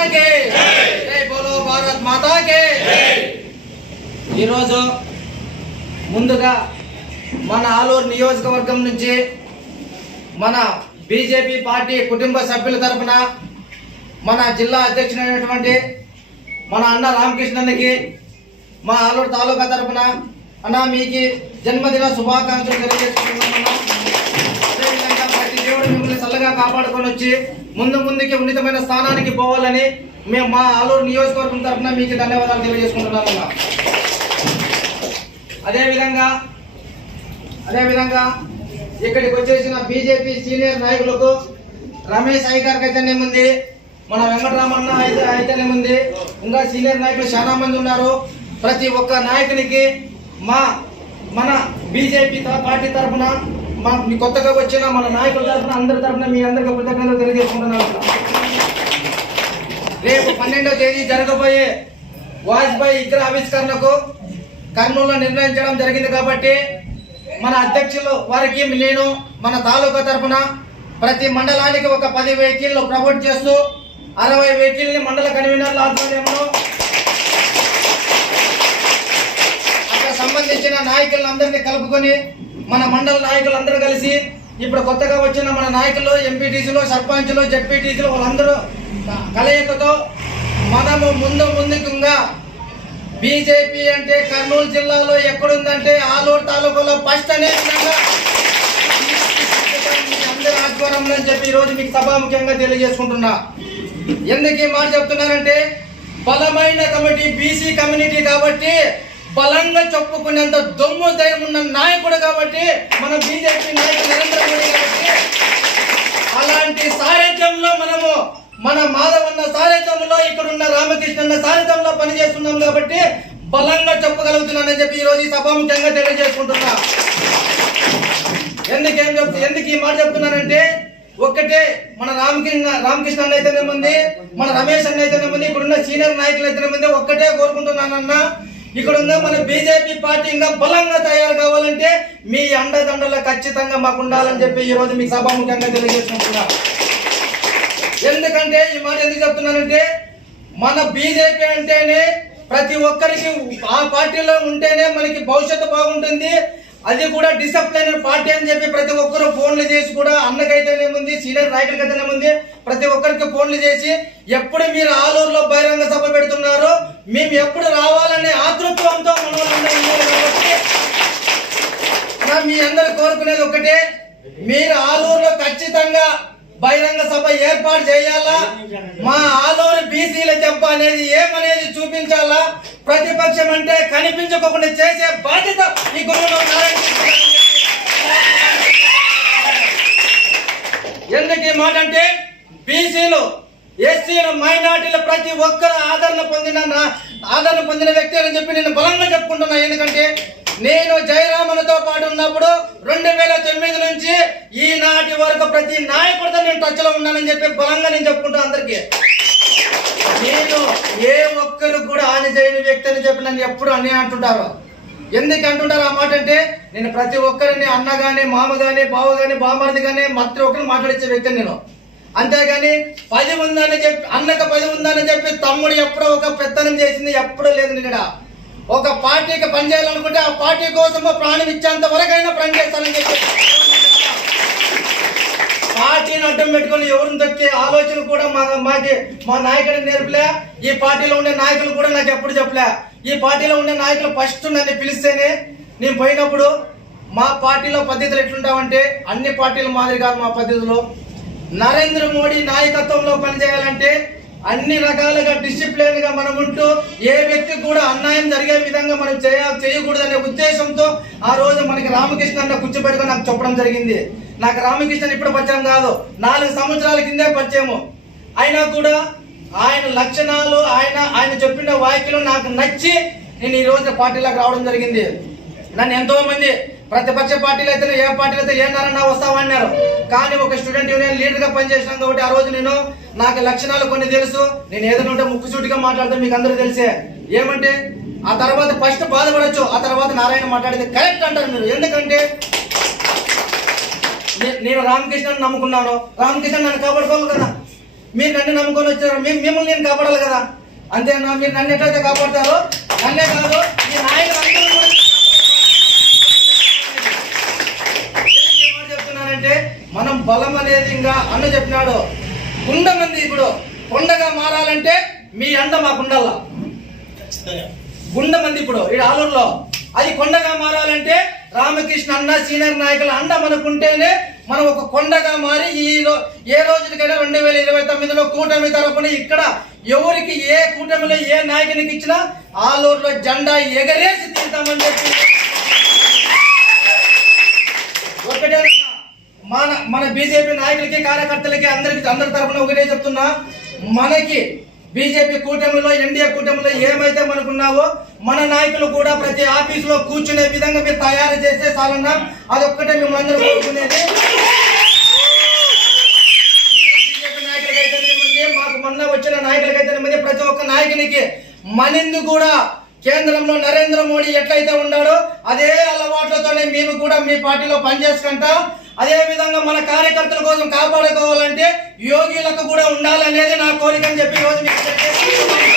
మాతాకి జై బోలో భారత్ మాతాకి. ఈరోజు ముందుగా మన ఆలూరు నియోజకవర్గం నుంచి మన బీజేపీ పార్టీ కుటుంబ సభ్యుల తరఫున మన జిల్లా అధ్యక్షుడైనటువంటి మన అన్న రామకృష్ణన్నకి మా ఆలూరు తాలూకా తరఫున అన్న మీకు జన్మదిన శుభాకాంక్షలు తెలియజేసుకుంటున్నాం. అదేవిధంగా ప్రతి దేవుడు మిమ్మల్ని చల్లగా కాపాడుకొని వచ్చి ముందుకి ఉన్నతమైన స్థానానికి పోవాలని మేము మా ఆలూరు నియోజకవర్గం తరఫున మీకు ధన్యవాదాలు తెలియజేసుకుంటున్నామన్నా. అదేవిధంగా ఇక్కడికి వచ్చేసిన బీజేపీ సీనియర్ నాయకులకు రమేష్ అయ్య గారికి అయితేనేముంది, మన వెంకటరామన్న అయితేనేముంది, ఇంకా సీనియర్ నాయకులు చాలా మంది ఉన్నారు. ప్రతి ఒక్క నాయకునికి మన బీజేపీ పార్టీ తరఫున కొత్తగా వచ్చిన మన నాయకుల తరఫున అందరి తరఫున మీ అందరికీ కృతజ్ఞతలు తెలియజేసుకుంటున్నాను. రేపు 12వ తేదీ జరగబోయే వాజ్పేయి విగ్రహ ఆవిష్కరణకు కర్నూలులో నిర్ణయించడం జరిగింది కాబట్టి మన అధ్యక్షులు వారికి నేను మన తాలూకా తరఫున ప్రతి మండలానికి ఒక 10 వెహికల్లు ప్రమోట్ చేస్తూ 60 వెహికల్ని మండల కన్వీనర్ల ఆధ్వర్యంలో అక్కడ సంబంధించిన నాయకులందరినీ కలుపుకొని మన మండల నాయకులందరూ కలిసి ఇప్పుడు కొత్తగా వచ్చిన మన నాయకులు ఎంపీటీసీలు సర్పంచులు జడ్పీటీసీలు వాళ్ళందరూ కలయికతో మనము ముందుగా బీజేపీ అంటే కర్నూలు జిల్లాలో ఎక్కడుందంటే ఆలూరు తాలూకాలో ఫస్ట్ అనే విధంగా అందరి ఆధ్వర్యంలో అని చెప్పి ఈరోజు మీకు సభాముఖ్యంగా తెలియజేసుకుంటున్నా. ఎందుకు ఈ మాట చెప్తున్నానంటే బలమైన కమిటీ బీసీ కమ్యూనిటీ కాబట్టి బలంగా చెప్పుకునేంత దమ్ము ధైర్యం ఉన్న నాయకుడు కాబట్టి మన బీజేపీ నాయకుడు నరేంద్ర మోడీ కాబట్టి అలాంటి సారథ్యంలో మనము మన మాధవన్న సారథ్యంలో ఇక్కడున్న రామకృష్ణన్న సారథ్యంలో పనిచేస్తున్నాం కాబట్టి బలంగా చెప్పగలుగుతున్నానని చెప్పి ఈరోజు ఈ సభాముఖ్యంగా తెలియజేసుకుంటున్నా. ఎందుకు ఈ మాట చెప్తున్నానంటే ఒక్కటే మన రామకృష్ణ అన్న అయితేనేముంది, మన రమేష్ అన్న అయితేనేముంది, ఇక్కడున్న సీనియర్ నాయకులు అయితేనేముంది ఒక్కటే కోరుకుంటున్నానన్న, ఇక్కడున్న మన బీజేపీ పార్టీ ఇంకా బలంగా తయారు కావాలంటే మీ అండదండలు ఖచ్చితంగా మాకు ఉండాలని చెప్పి ఈ రోజు మీకు సభాముఖ్యంగా తెలియజేసుకుంటున్నా. ఎందుకంటే ఈ మాట ఎందుకు చెప్తున్నానంటే మన బీజేపీ అంటేనే ప్రతి ఒక్కరికి ఆ పార్టీలో ఉంటేనే మనకి భవిష్యత్తు బాగుంటుంది, అది కూడా డిసిప్లైన్ పార్టీ అని చెప్పి ప్రతి ఒక్కరు ఫోన్లు చేసి కూడా అన్నకైతేనేముంది సీనియర్ నాయకులకైతేనేముంది ప్రతి ఒక్కరికి ఫోన్లు చేసి ఎప్పుడు మీరు ఆలూరులో బహిరంగ సభ పెడుతున్నారో మేము ఎప్పుడు రావాలనే ఆతృత్వంతో మీ అందరూ కోరుకునేది ఒకటే, మీరు ఆలూరులో ఖచ్చితంగా బహిరంగ సభ ఏర్పాటు చేయాలా, మా ఆలూరు బీసీల జబ్బ అనేది ఏమనేది చూపించాలా, ప్రతిపక్షం అంటే కనిపించకుండా చేసే బాధ్యత ఈ గురువులో ఎందుకు ఈ మాట అంటే బీసీలు ఎస్సీలు మైనార్టీలు ప్రతి ఒక్కరు ఆదరణ పొందిన వ్యక్తి అని చెప్పి నేను బలంగా చెప్పుకుంటున్నా. ఎందుకంటే నేను జయరామన్తో పాటు ఉన్నప్పుడు 2009 నుంచి ఈనాటి వరకు ప్రతి నాయకుడితో నేను టచ్ లో ఉన్నానని చెప్పి బలంగా నేను చెప్పుకుంటాను అందరికి. నేను ఏ ఒక్కరు కూడా హాని చేయని వ్యక్తి అని చెప్పి నన్ను ఎప్పుడు అన్నీ అంటుంటారు. ఎందుకు అంటుంటారు ఆ మాట అంటే నేను ప్రతి ఒక్కరిని అన్న గాని మామ గాని బావ గాని బామర్ది గాని ప్రతి ఒక్కరిని మాట్లాడించే వ్యక్తిని నేను. అంతేగాని 10 ఉందని చెప్పి అన్నకు 10 ఉందని చెప్పి తమ్ముడు ఎప్పుడో ఒక పెత్తనం చేసింది ఎప్పుడూ లేదు. ఇక్కడ ఒక పార్టీకి పనిచేయాలనుకుంటే ఆ పార్టీ కోసం ప్రాణం ఇచ్చేంత వరకైనా పని చేస్తానని చెప్పి పార్టీని అడ్డం పెట్టుకుని ఎవరిని దొక్కే ఆలోచన కూడా మా నాయకుడిని నేర్పలే. ఈ పార్టీలో ఉండే నాయకులు కూడా నాకు ఎప్పుడు చెప్పలే. ఈ పార్టీలో ఉండే నాయకులు ఫస్ట్ నన్ను పిలిస్తేనే నేను పోయినప్పుడు మా పార్టీలో పద్ధతులు ఎట్లుంటామంటే అన్ని పార్టీల మాదిరి కాదు. మా పద్ధతిలో నరేంద్ర మోడీ నాయకత్వంలో పనిచేయాలంటే అన్ని రకాలుగా డిసిప్లిన్ గా మనం ఉంటూ ఏ వ్యక్తికి కూడా అన్యాయం జరిగే విధంగా మనం చేయకూడదనే ఉద్దేశంతో ఆ రోజు మనకి రామకృష్ణ అన్న కూర్చోబెట్టుకొని నాకు చెప్పడం జరిగింది. నాకు రామకృష్ణ ఇప్పుడు పరిచయం కాదు, 4 సంవత్సరాల కిందే పరిచయము. అయినా కూడా ఆయన లక్షణాలు ఆయన చెప్పిన వ్యాఖ్యలు నాకు నచ్చి నేను ఈ రోజు పార్టీలోకి రావడం జరిగింది. నన్ను ఎంతో మంది ప్రతిపక్ష పార్టీలు అయితే ఏ పార్టీలు అయితే ఏనారన్నా వస్తామన్నారు, కానీ ఒక స్టూడెంట్ యూనియన్ లీడర్ గా పనిచేసినాం కాబట్టి ఆ రోజు నాకు లక్షణాలు కొన్ని తెలుసు. నేను ఏదైనా ఉంటే ముక్కుసూటిగా మాట్లాడతాను, మీకు అందరూ తెలిసే. ఏమంటే ఆ తర్వాత ఫస్ట్ బాధపడచ్చు, ఆ తర్వాత నారాయణ మాట్లాడితే కరెక్ట్ అంటారు మీరు. ఎందుకంటే నేను రామకృష్ణని నమ్ముకున్నాను, రామకృష్ణ నన్ను కాపాడుకోవాలి కదా. మీరు నన్ను నమ్ముకొని వచ్చారు, మిమ్మల్ని నేను కాపాడాలి కదా. అంతేనా? మీరు నన్ను ఎట్లయితే కాపాడతారో నన్నే కాదు ఈ నాయకులు అందరూ కూడా చెప్తున్నానంటే మనం బలం అనేది ఇంకా అన్న చెప్పినాడు. గుండ మంది ఇప్పుడు కొండగా మారాలంటే మీ అండ మాకుండాల. గుండ మంది ఇప్పుడు ఈ ఆలూరులో అది కొండగా మారాలంటే రామకృష్ణ అన్న సీనియర్ నాయకుల అండ మనకుంటేనే మనం ఒక కొండగా మారి ఏ రోజుకైనా 2029లో కూటమి తరపున ఇక్కడ ఎవరికి ఏ కూటమిలో ఏ నాయకునికి ఇచ్చినా ఆలూరులో జెండా ఎగరేసి తీస్తామని చెప్పి ఒకటే మన బీజేపీ నాయకులకి కార్యకర్తలకి అందరి తరపున ఒకటే చెప్తున్నా, మనకి బీజేపీ కూటమిలో ఎన్డీఏ కూటమిలో ఏమైతే మనకున్నావో మన నాయకులు కూడా ప్రతి ఆఫీసులో కూర్చునే విధంగా మీరు తయారు చేస్తే చాలన్నా. అదొక్కటే మిమ్మల్ని అందరూ కోరుకునేది. బీజేపీ నాయకులకైతేనేమంది, మాకు మొన్న వచ్చిన నాయకులకైతేనేమంది, ప్రతి ఒక్క నాయకునికి మనిందు కూడా కేంద్రంలో నరేంద్ర మోడీ ఎట్లయితే ఉన్నాడో అదే అలవాట్లతోనే మేము కూడా మీ పార్టీలో పనిచేసుకుంటాం. అదే విధంగా మన కార్యకర్తల కోసం కాపాడుకోవాలంటే యోగిలకు కూడా ఉండాలనేది నా కోరిక అని చెప్పి ఈరోజు మీకు